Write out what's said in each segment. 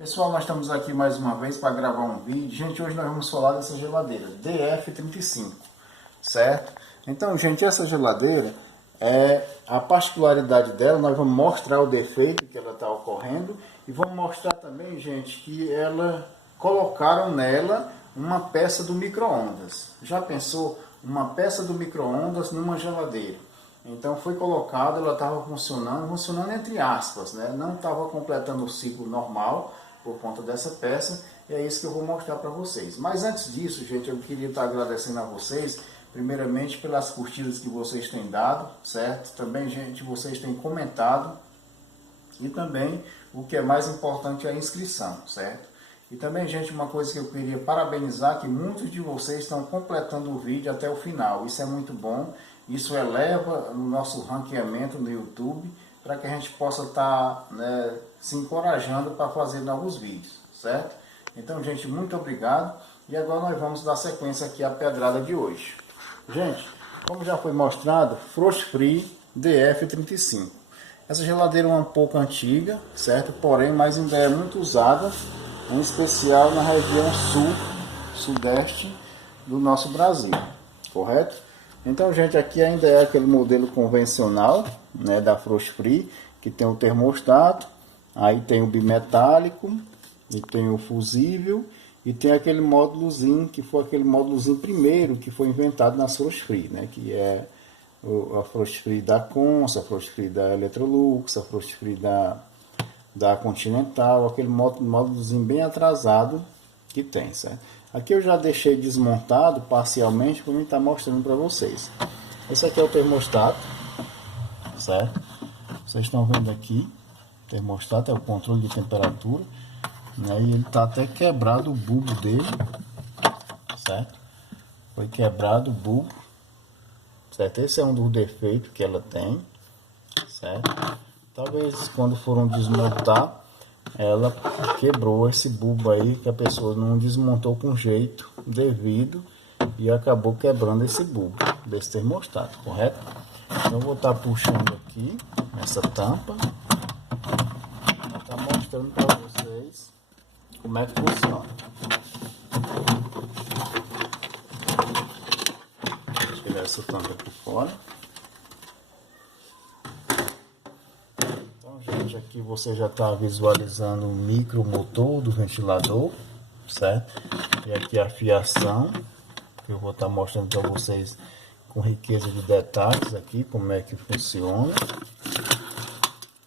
Pessoal, nós estamos aqui mais uma vez para gravar um vídeo. Gente, hoje nós vamos falar dessa geladeira DF35, certo? Então, gente, essa geladeira, a particularidade dela, nós vamos mostrar o defeito que ela está ocorrendo e vamos mostrar também, gente, que ela colocaram nela uma peça do micro-ondas. Já pensou? Uma peça do micro-ondas numa geladeira. Então foi colocado, ela estava funcionando entre aspas, né? Não estava completando o ciclo normal por conta dessa peça, e é isso que eu vou mostrar para vocês. Mas antes disso, gente, eu queria estar agradecendo a vocês, primeiramente pelas curtidas que vocês têm dado, certo? Também, gente, vocês têm comentado, e também, o que é mais importante, é a inscrição, certo? E também, gente, uma coisa que eu queria parabenizar, que muitos de vocês estão completando o vídeo até o final. Isso é muito bom, isso eleva o nosso ranqueamento no YouTube, para que a gente possa estar, né, se encorajando para fazer novos vídeos, certo? Então, gente, muito obrigado. E agora nós vamos dar sequência aqui à pedrada de hoje. Gente, como já foi mostrado, Frost Free DF35. Essa geladeira é um pouco antiga, certo? Porém, mas ainda é muito usada, em especial na região sul, sudeste do nosso Brasil, correto? Então, gente, aqui ainda é aquele modelo convencional, né, da Frost Free, que tem o termostato, aí tem o bimetálico, e tem o fusível, e tem aquele módulozinho, que foi aquele módulozinho primeiro que foi inventado na Frost Free, né, que é a Frost Free da Consa, a Frost Free da Electrolux, a Frost Free da Continental, aquele módulozinho bem atrasado que tem, certo? Aqui eu já deixei desmontado parcialmente para mim estar mostrando para vocês. Esse aqui é o termostato, certo? Vocês estão vendo aqui, o termostato é o controle de temperatura, né? E ele está até quebrado o bulbo dele, certo? Foi quebrado o bulbo, certo? Esse é um dos defeitos que ela tem, certo? Talvez quando foram desmontar, ela quebrou esse bulbo aí, que a pessoa não desmontou com jeito devido e acabou quebrando esse bulbo desse termostato, correto? Então eu vou estar puxando aqui essa tampa, vou estar mostrando para vocês como é que funciona. Vou tirar essa tampa por fora. Gente, aqui você já está visualizando o micro motor do ventilador, certo? E aqui a fiação, que eu vou estar mostrando para vocês com riqueza de detalhes aqui, como é que funciona,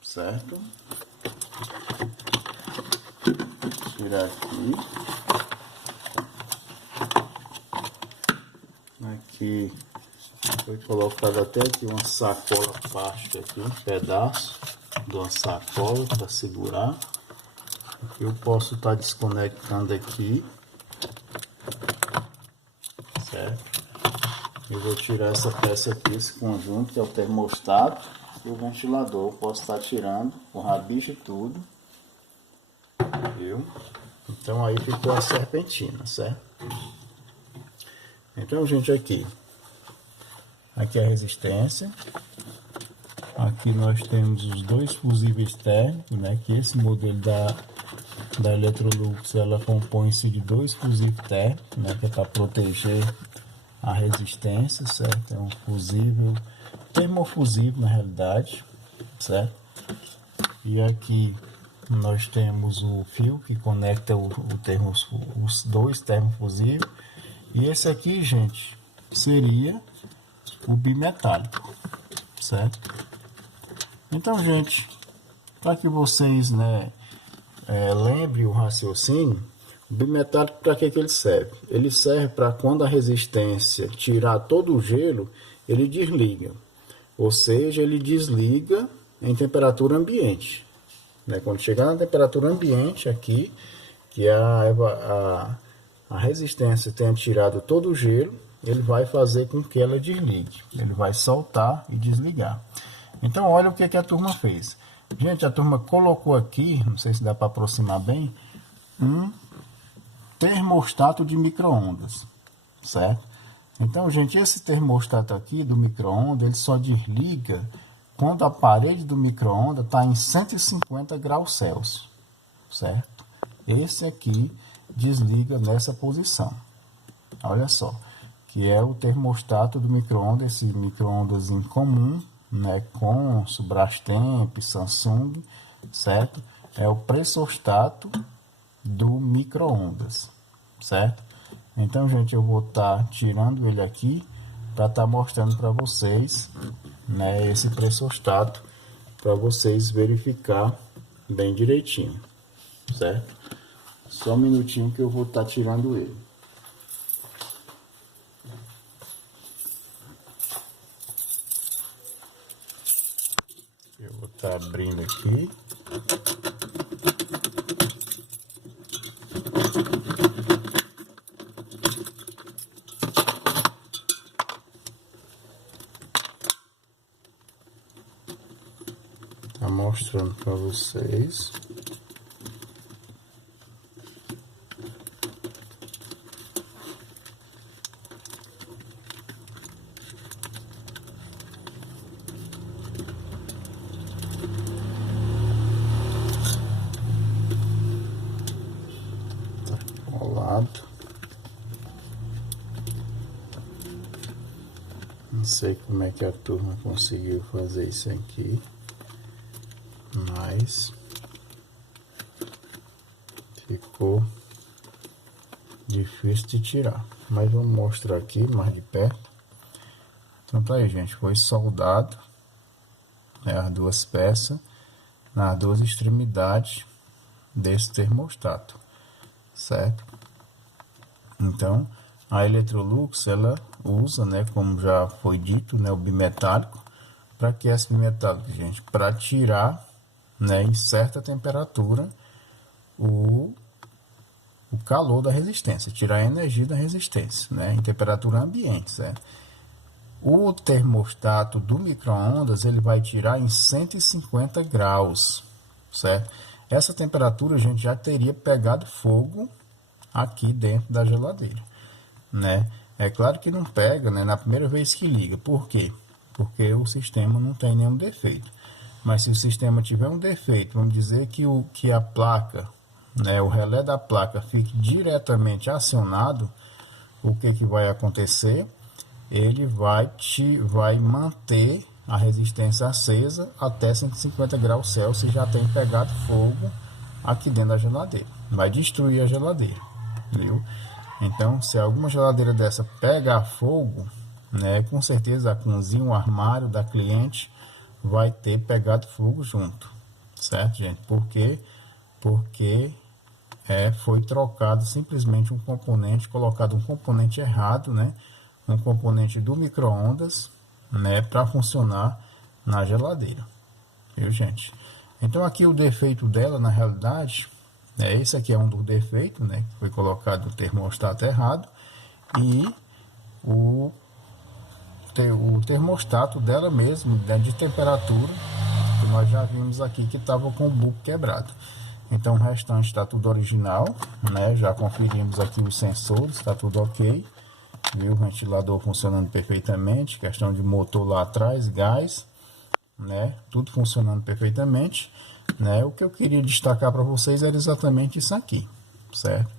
certo? Vou tirar aqui. Aqui foi colocado até aqui uma sacola plástica aqui, um pedaço de uma sacola para segurar. Eu posso estar desconectando aqui, certo? Eu vou tirar essa peça aqui, esse conjunto que é o termostato e o ventilador. Eu posso estar tirando com rabicho e tudo, viu? Então aí ficou a serpentina, certo? Então, gente, aqui a resistência. Aqui nós temos os dois fusíveis térmicos, né? Que esse modelo da Electrolux, ela compõe-se de dois fusíveis térmicos, né? Que é para proteger a resistência, certo? É um fusível, termofusível na realidade, certo? E aqui nós temos o fio que conecta os dois termofusíveis. E esse aqui, gente, seria o bimetálico, certo? Então, gente, para que vocês, né, lembrem o raciocínio, o bimetálico, para que ele serve? Ele serve para quando a resistência tirar todo o gelo, ele desliga. Ou seja, ele desliga em temperatura ambiente, né? Quando chegar na temperatura ambiente aqui, que a resistência tenha tirado todo o gelo, ele vai fazer com que ela desligue. Ele vai soltar e desligar. Então, olha o que a turma fez. Gente, a turma colocou aqui, não sei se dá para aproximar bem, um termostato de micro-ondas, certo? Então, gente, esse termostato aqui do micro-ondas, ele só desliga quando a parede do micro-ondas está em 150 graus Celsius, certo? esse aqui desliga nessa posição. Olha só, que é o termostato do micro-ondas, esse micro-ondas em comum, né, com Brastemp, Samsung, certo? É o pressostato do micro-ondas, certo? Então, gente, eu vou estar tirando ele aqui para estar mostrando para vocês, né, esse pressostato, para vocês verificar bem direitinho, certo? Só um minutinho que eu vou estar tirando ele. Eu vou estar abrindo aqui. Tá mostrando para vocês. Colado. Não sei como é que a turma conseguiu fazer isso aqui, mas ficou difícil de tirar. Mas vamos mostrar aqui mais de perto. Então tá aí, gente, foi soldado, né, as duas peças nas duas extremidades desse termostato, certo? Então a Electrolux ela usa, né, como já foi dito, né, o bimetálico. Para que esse bimetálico, gente? Para tirar, né, em certa temperatura o calor da resistência, tirar a energia da resistência, né, em temperatura ambiente, certo? O termostato do micro-ondas ele vai tirar em 150 graus, certo? Essa temperatura a gente já teria pegado fogo aqui dentro da geladeira, né? É claro que não pega, né, na primeira vez que liga. Por quê? Porque o sistema não tem nenhum defeito. Mas se o sistema tiver um defeito, vamos dizer que a placa, né, o relé da placa fique diretamente acionado, o que vai acontecer? Ele vai manter a resistência acesa até 150 graus Celsius, já tem pegado fogo aqui dentro da geladeira. Vai destruir a geladeira, viu? Então, se alguma geladeira dessa pegar fogo, né, com certeza a cozinha, o armário da cliente vai ter pegado fogo junto, certo, gente? Por quê? Porque foi trocado simplesmente um componente, colocado um componente errado, né? Um componente do micro-ondas, né, para funcionar na geladeira, viu, gente? Então aqui o defeito dela, na realidade, esse aqui é um dos defeitos, né, que foi colocado o termostato errado, e o termostato dela mesmo, né, de temperatura, que nós já vimos aqui que estava com o bulbo quebrado. Então o restante está tudo original, né, já conferimos aqui os sensores, está tudo ok. Viu? O ventilador funcionando perfeitamente, questão de motor lá atrás, gás, né? Tudo funcionando perfeitamente, né? O que eu queria destacar para vocês era exatamente isso aqui, certo?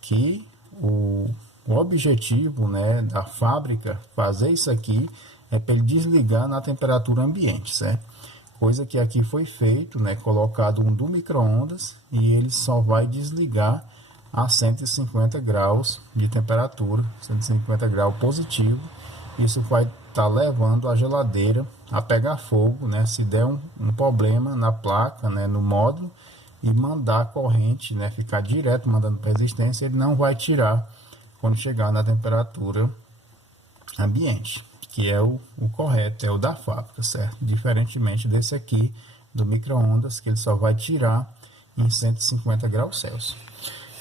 Que o objetivo, né, da fábrica fazer isso aqui é para ele desligar na temperatura ambiente, certo? Coisa que aqui foi feito, né? Colocado um do micro-ondas e ele só vai desligar a 150 graus de temperatura, 150 graus positivo. Isso vai estar levando a geladeira a pegar fogo, né? Se der um problema na placa, né, no módulo, e mandar a corrente, né, ficar direto mandando para resistência, ele não vai tirar quando chegar na temperatura ambiente, que é o correto, é o da fábrica, certo? Diferentemente desse aqui do micro-ondas, que ele só vai tirar em 150 graus Celsius.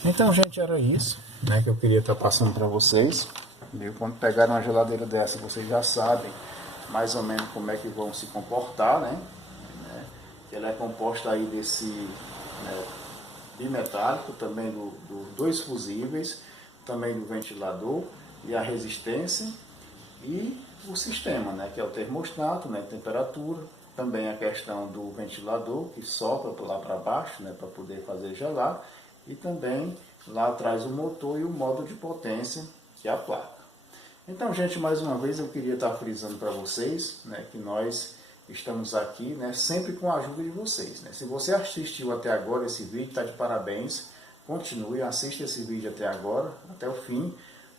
Então, gente, era isso, né, que eu queria estar passando para vocês. Viu? Quando pegarem uma geladeira dessa, vocês já sabem mais ou menos como é que vão se comportar, né? Ela é composta aí desse, né, bimetálico, também dos dois fusíveis, também do ventilador e a resistência e o sistema, né, que é o termostato, né, temperatura, também a questão do ventilador que sopra lá para baixo, né, para poder fazer gelar, e também lá atrás o motor e o modo de potência, que é a placa. Então, gente, mais uma vez eu queria estar frisando para vocês, né, que nós estamos aqui, né, sempre com a ajuda de vocês, né? Se você assistiu até agora esse vídeo, está de parabéns. Continue, assista esse vídeo até agora, até o fim,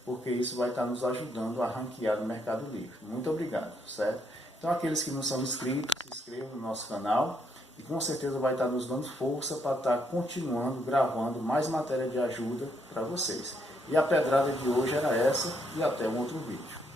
porque isso vai estar nos ajudando a ranquear no Mercado Livre. Muito obrigado, certo? Então, aqueles que não são inscritos, se inscrevam no nosso canal e com certeza vai estar nos dando força para estar continuando, gravando mais matéria de ajuda para vocês. E a pedrada de hoje era essa, e até um outro vídeo.